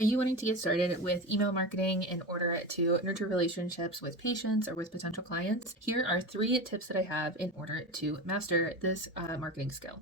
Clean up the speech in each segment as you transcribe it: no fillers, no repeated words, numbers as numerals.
Are you wanting to get started with email marketing in order to nurture relationships with patients or with potential clients? Here are 3 tips that I have in order to master this marketing skill.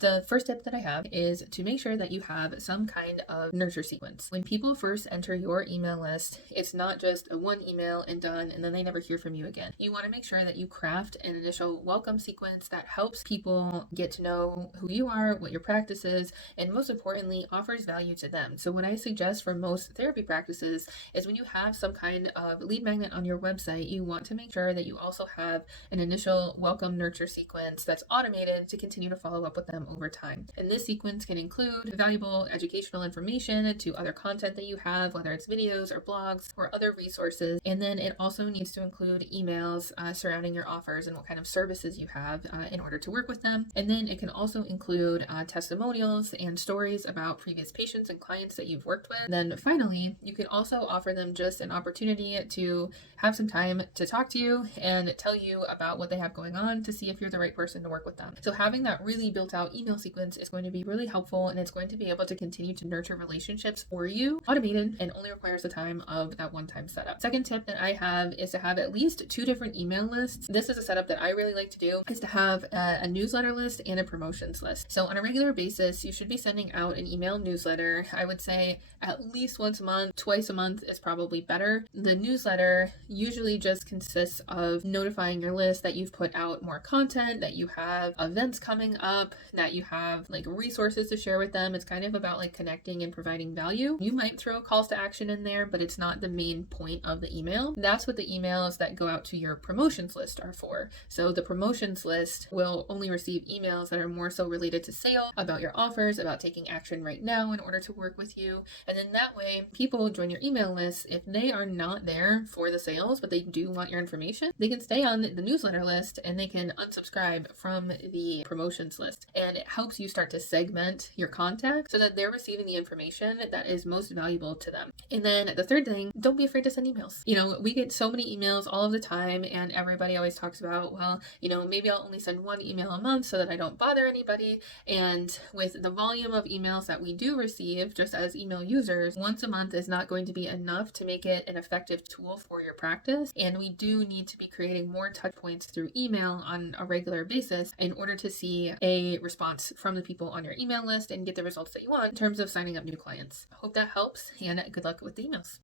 The first tip that I have is to make sure that you have some kind of nurture sequence. When people first enter your email list, it's not just a one email and done, and then they never hear from you again. You want to make sure that you craft an initial welcome sequence that helps people get to know who you are, what your practice is, and most importantly, offers value to them. So what I suggest for most therapy practices is when you have some kind of lead magnet on your website, you want to make sure that you also have an initial welcome nurture sequence that's automated to continue to follow up with them over time. And this sequence can include valuable educational information to other content that you have, whether it's videos or blogs or other resources. And then it also needs to include emails surrounding your offers and what kind of services you have in order to work with them. And then it can also include testimonials and stories about previous patients and clients that you've worked with. Then finally, you can also offer them just an opportunity to have some time to talk to you and tell you about what they have going on to see if you're the right person to work with them. So having that really built out email sequence is going to be really helpful, and it's going to be able to continue to nurture relationships for you, automated, and only requires the time of that one-time setup. Second tip that I have is to have at least 2 different email lists. This is a setup that I really like to do, is to have a newsletter list and a promotions list. So on a regular basis, you should be sending out an email newsletter. I would say at least once a month. Twice a month is probably better. The newsletter usually just consists of notifying your list that you've put out more content, that you have events coming up, that you have like resources to share with them. It's kind of about like connecting and providing value. You might throw calls to action in there, but it's not the main point of the email. That's what the emails that go out to your promotions list are for. So the promotions list will only receive emails that are more so related to sale, about your offers, about taking action right now in order to work with you. And then that way, people join your email list. If they are not there for the sales, but they do want your information, they can stay on the newsletter list and they can unsubscribe from the promotions list. And it helps you start to segment your contact so that they're receiving the information that is most valuable to them. And then the third thing, don't be afraid to send emails. We get so many emails all of the time, and everybody always talks about, well, maybe I'll only send 1 email a month so that I don't bother anybody. And with the volume of emails that we do receive just as email users, once a month is not going to be enough to make it an effective tool for your practice. And we do need to be creating more touch points through email on a regular basis in order to see a response from the people on your email list and get the results that you want in terms of signing up new clients. I hope that helps, and good luck with the emails.